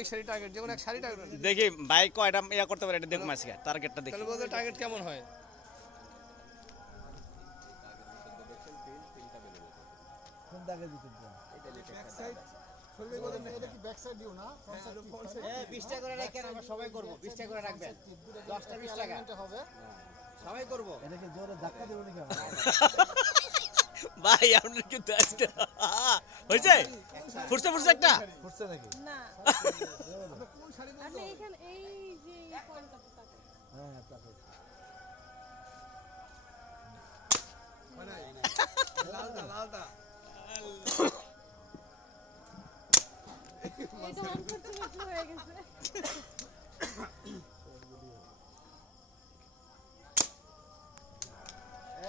এই সারি টার্গেট যেমন এক সারি টার্গেট দেখি ভাই কয়টা ইয়া করতে পারে এটা দেখো মাসকে টার্গেটটা দেখি তাহলে বলতে টার্গেট কেমন হয় কোন দাগে দিতে দেন ব্যাক সাইড চলবে বলেন এটা কি ব্যাক সাইড দিও না ফ্রন্ট সাইড এ 20 টাকা করে রাখেন আমরা সবাই করব 20 টাকা করে রাখবেন 10টা 20 টাকা হবে সবাই করব এটা কি জোরে ধাক্কা দেব নাকি ভাই আপনার কিন্তু আজকে হইছে ফুটছে একটা ফুটছে নাকি না কোন শাড়ি আপনি এখানে এই যে এই পয়েন্টটাতে তাকান হ্যাঁ তাকে মানে লালটা লালটা এটা আনফরচুনেটলি হয়ে গেছে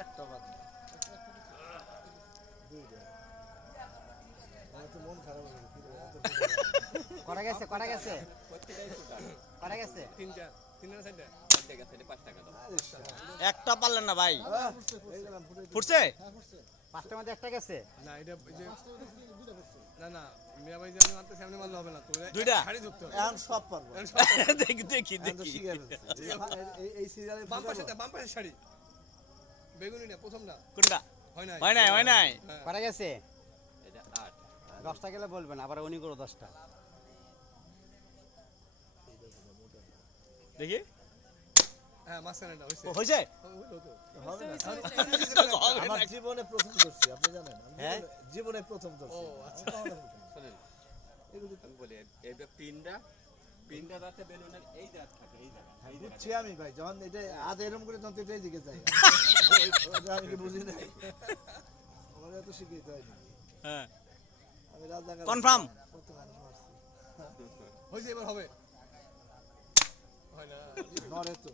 একটা বাদ আমার তো মন খারাপ হয়ে গেছে কটা গেছে কটা গেছে কটা গেছে তিনটা সাইডে একটা পারলেন না ভাই এই গেলাম ফুটছে হ্যাঁ ফুটছে পাঁচটার মধ্যে একটা গেছে না এটা যে দুইটা ফুটছে না না মিয়া ভাই যে আমি মারতে সামনে মারলে হবে না তো দুইটা? সারি ধরতে হবে এখন সব পারবো দেখি দেখি এখন তো দেখি শিখে ফেলছি এই সিরিয়ালে বাম পাশে শাড়ি বেগুনি না প্রথমটা কোনটা হয় না হয় নাই কটা গেছে এটা 8 10টা গেলে বলবেন আবার উনি করো 10টা দেখি হ্যাঁ মাঝখানেটা হইছে হইছে হইলো তো হবে না হবে আমার না। জীবনে প্রথম করছি আপনি জানেন আমি হ্যাঁ? জীবনে প্রথম করছি ও, আচ্ছা। শোনেন আমি বলি এই যে পিনটা যাতে বেলুনের এই জায়গা থাকে এই জায়গা বুঝছি আমি ভাই যখন এটা আজ এরকম করে তখন এটাই দিকে যাই ওইটা আমি কি বুঝি নাই আমার এত শিখিয়ে হয়নি হ্যাঁ আমি রাজা Confirm? কত মানুষ মারছি হইছে এবার হবে হয় না নরে তো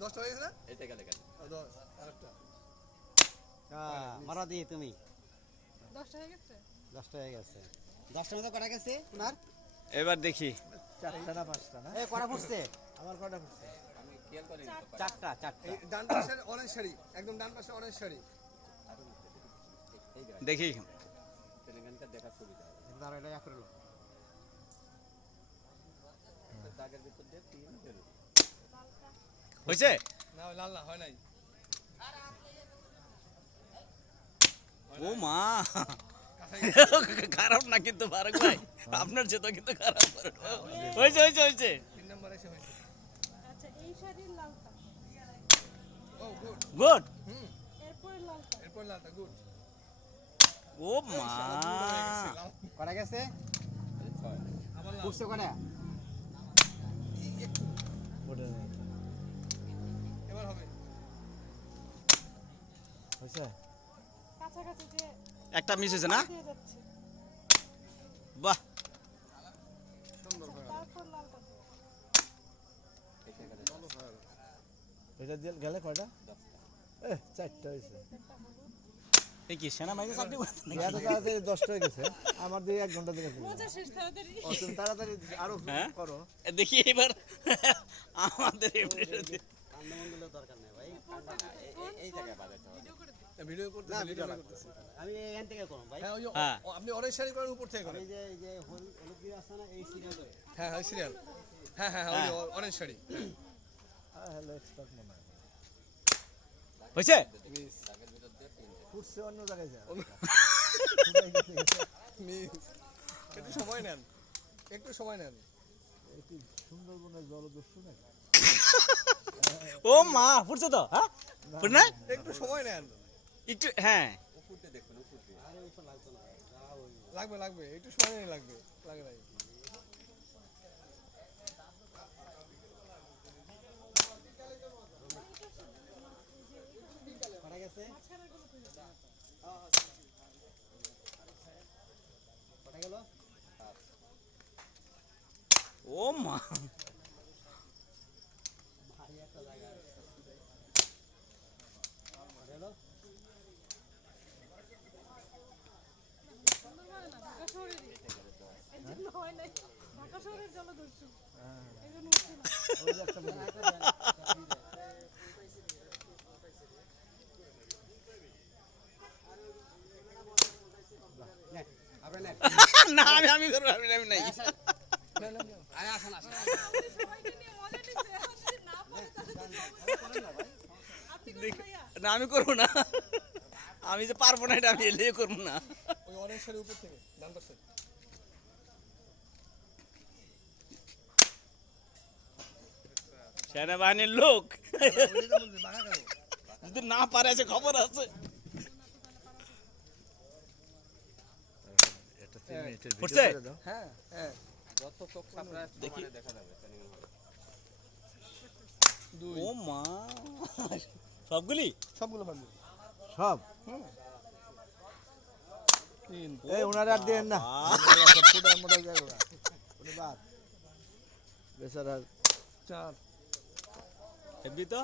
10টা হয়ে গেছে না এটা গেলে গেলে 10 আরেকটা মারা দিয়ে তুমি 10টা হয়ে গেছে 10টা হয়ে গেছে 10টার মধ্যে কটা গেছে আপনার এবার দেখি চারটা না পাঁচটা না এই কটা ফুটছে আমার কটা ফুটছে আমি খেয়াল করি চারটা এই ডান পাশের অরেঞ্জ শাড়ি একদম ডান পাশে অরেঞ্জ শাড়ি এই জায়গা দেখি তেলেঙ্গানাটা দেখার সুবিধা হবে দাঁড়া এটা এক করলো দাগের ভিতর দিয়ে পিন বেলুন হইছে না লাল না হয় নাই ও মা খারাপ না কিন্তু ফারুক ভাই আপনার যেটা কিন্তু খারাপ হইছে 3 নাম্বার এসে হইছে আচ্ছা এই শাড়ির লালটা ও গুড গুড হুম এরপরে লালটা এরপর লালটা গুড ও মা কটা গেছে আবার লাল ফুটছে কটা ওটা এবার হবে হইছে কাছাকাছি যে একটা মিস হয়েছে না দিয়ে যাচ্ছে বাহ সুন্দর করে তারপর লালটা দিও। এটা দিয়ে গেলে কয়টা এ চারটা হইছে একটা হলুদ এই কি সেনা মাইজে চাকরি করতে নাকি? এত তাড়াতাড়ি 10টা হয়ে গেছে আমার দিয়ে 1 ঘন্টা দিকে মজা শেষ তাড়াতাড়ি ও তুমি তাড়াতাড়ি আরো হ্যাঁ? করো দেখি এবার আমাদের এবারে কান্নামঙ্গলের দরকার নেই ভাই এই জায়গায় বাজাতে হবে ভিডিও করতে না, ভিডিও ভিডিও করতেছে আমি এখান থেকে করব ভাই হ্যাঁ ওই যে হ্যাঁ। আপনি অরেঞ্জ শাড়ি করেন উপর থেকে করেন এই যে হলুদ দিয়ে আছে না এই সিরিয়ালে হ্যাঁ হ্যাঁ সিরিয়াল হ্যাঁ হ্যাঁ ওই যে অরেঞ্জ শাড়ি হ্যালো এক্সপার্ট মনে হয় হইছে দাগের ভিতর দিয়ে পিন ফুটছে অন্য জায়গায় যা মিস একটু সময় নেন একটু সুন্দরবনের জলদস্যু নাকি ও মা ফুটছে তো হ্যাঁ ফুট না একটু সময় নেন একটু হ্যাঁ উপর দিয়ে দেখুন উপর দিয়ে আরে ওই তো লাগতো না লাগবে একটু সময় নেই লাগবে লাগে নাই কটা গেছে কটা গেল ও মা ভারী একটা জায়গা কটা গেল সুন্দর হয় না ঢাকা শহরেরই এর জন্য হয় নাই ঢাকা শহরের জলদস্যু এই জন্য হচ্ছে না ওই যে একটা মনে হয়। নেন, আপনার নেন। না আমি করবো আমি নাই সবাইকে নিয়ে মজা নিচ্ছে এখন যদি না পারে তাহলে তো সমস্যা। আপনি কোন ভাইয়া না আমি করবো না, আমি যে পারবো না এটা আমি এলিয়ে করবো না। ওই অরেঞ্জ শাড়ির উপর থেকে ডান পাশে। সেনাবাহিনীর লোক ওইটাই তো বলছি, বাঁকা কেন? যদি না পারে আছে খবর আছে। একটা 3 মিনিটের ভিডিও উঠছে? করে দাও। হ্যাঁ হ্যাঁ যত চোখ সাপড়ায় দেখি। সমানে দেখা যাবে ট্রেনিং হলে। ও মা, সবগুলি সবগুলো পারবে। সব তিন। এই ওনারা আর দেন না বাবা। ফুটার মোটা যায় ওরা ওটা বাদ বেচারা চার। হেবি তো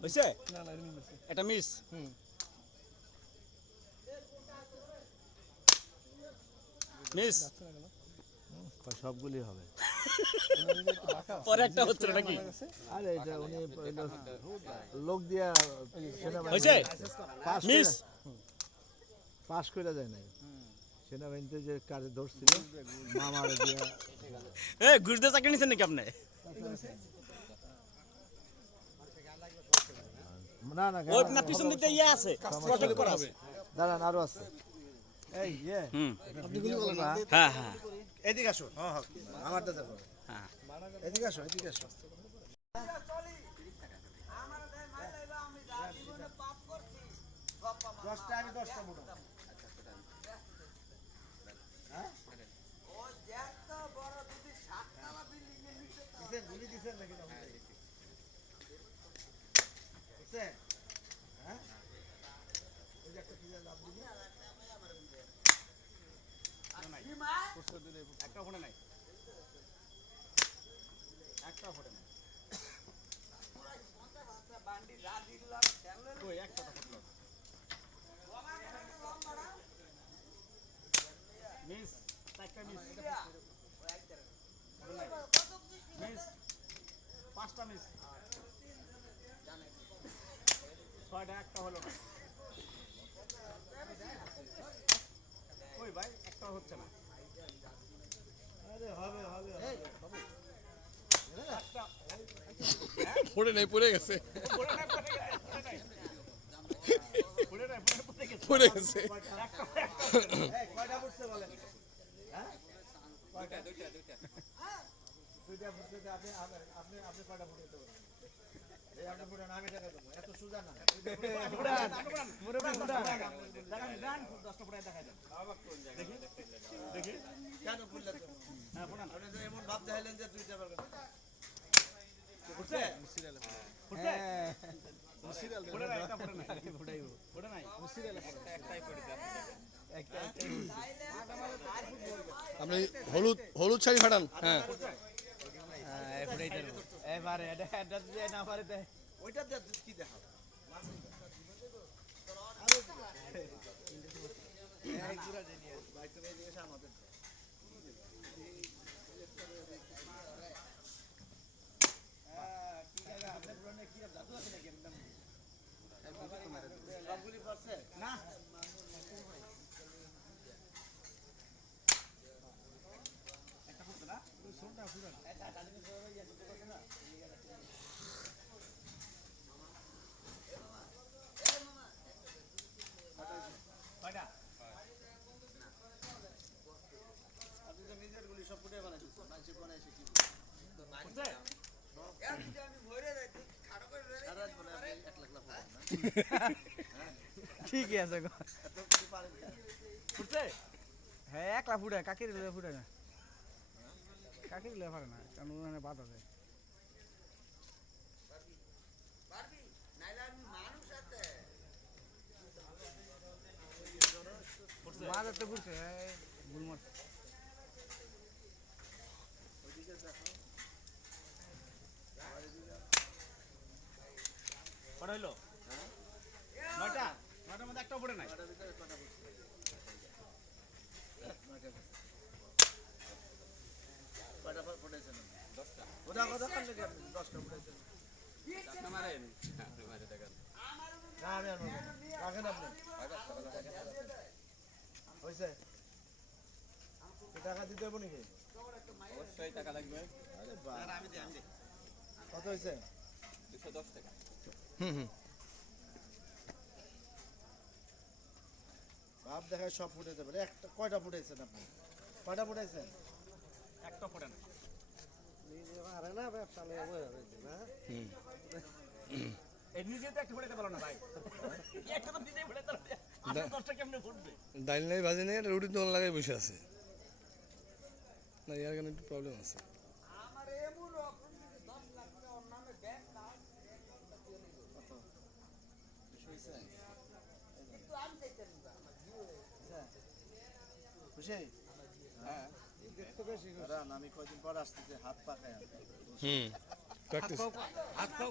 বুঝছে, না না এমনি বলছে। এটা মিস। হুম। মিস যাচ্ছে না কেন? সবগুলি হবে ওনার এই যে একটু বাঁকা। পরে একটা হচ্ছে না নাকি? মারা গেছে। আরে এটা উনি লোক দিয়া সেনাবাহিনী হয়েছে? Pass miss. পাস করে যায় নাই সেনাবাহিনীতে যে কাজে ধরছিল মামার দিয়া এ ঘুষ দিয়ে চাকরি নিছেন নাকি আপনি? না না ওই না পিছন দিক দিয়ে ইয়ে আছে, প্রটেক্ট করা আছে। দাঁড়ান আরো আছে এই ইয়ে হুম, আপনি গুলি করলেন না হ্যাঁ হ্যাঁ এদিকে আসো হ্যাঁ হ্যাঁ আমার দাদা করো হ্যাঁ। এদিকে আসো এদিকে আসো দশটা আমি 10টা মোটা দিছেন, গুলি দিছেন নাকি না? দিছেন? হ্যাঁ? ওই যে একটা কি যেন নাম দিলি? একটা ফোনে নাই, একটা ফোনে নাই। ওই একটা ফোন মিস, চারটা মিস, মিস, পাঁচটা মিস, ছয়টা একটা হলো না। ওই ভাই একটা হচ্ছে না। আরে হবে হবে হবে। পড়ে নাই, পড়ে গেছে। পড়ে নাই, পড়ে গেছে, পড়ে নাই। পড়ে নাই, পড়ে গেছে। পড়ে গেছে। এই কয়টা পড়ছে বলেন? হ্যাঁ? দুইটা দুইটা দুইটা। দুইটা পড়ছে তো আপনি আপনি আপনি কয়টা পড়তে পারেন? এই আপনি পড়েন আমি টাকা দেবো। এত সোজা না। কেন পড়লেন তো? আপনি তো এমন ভাব দেখাইলেন যে দুইটা পারবেন। পড়ছে? হ্যাঁ। পড়ে নাই, একটা পড়ে নাই। পড়ে নাই। একটাই পড়ে যাচ্ছে। আপনি হলুদ হলুদ শাড়ি ফাটান। হ্যাঁ। ওইটা দিয়ে কি দেখাও? এই ঘুরা দেনি ভাই তুমি এদিকে এসে আমাদের সবগুলি পারছে না। একটা পড়ছে না? কয়টা? আপনি তো নিজের গুলি সব ফুটে বানাইছেন মানুষে বানাইছে কি পড়ছে? সারা রাত বলে আপনি 1 লাখ লাখ না ঠিকই আছে গো। এত কিছু পারেন না পড়ছে? হ্যাঁ একলা ফুটে কাকির দিলে ফুটে না, কাকির দিলে পারে না কারণ ওখানে বাধা দেয়। বাধা তো ঘুরছে ভুল মারছে। কটা হইলো? নয়টা? নয়টার মধ্যে একটাও পড়ে নাই। কয়টা ফুটেছেন 10টা। ওটা কথা কাটলে কি আপনি 10টা ফুটেছেন আপনি মারেন। আপনি মারে দেখেন। না আমি আর মারবো না। রাখেন আপনি হয়েছে টাকা দিতে হবে নাকি? অবশ্যই টাকা লাগবে। আরে বাহ, কত হয়েছে? 210 টাকা। ভাব দেখায় সব ফুটাইতে পারে। একটা কয়টা ফুটাইছেন আপনি? কয়টা ফুটাইছেন? একটা পড়ে না। আরে না ব্যবসা লয়ে বয়ে রয়েছে না। এই নিজে তো একটা পড়াইতে পারো না ভাই। একটা তো নিজেই পড়াইতে পারো। আর 10টা কেমনে ফুটবে? ডাইল নাই ভাজি নেই রুটি দোকান লাগাই বসে আছে না ইয়ার কেন একটু প্রবলেম আছে খুশি? হ্যাঁ। দেখতে বেশি খুশি। আমি কয়দিন পর আসতেছি হাত পা খায়। প্র্যাকটিস হাত পাও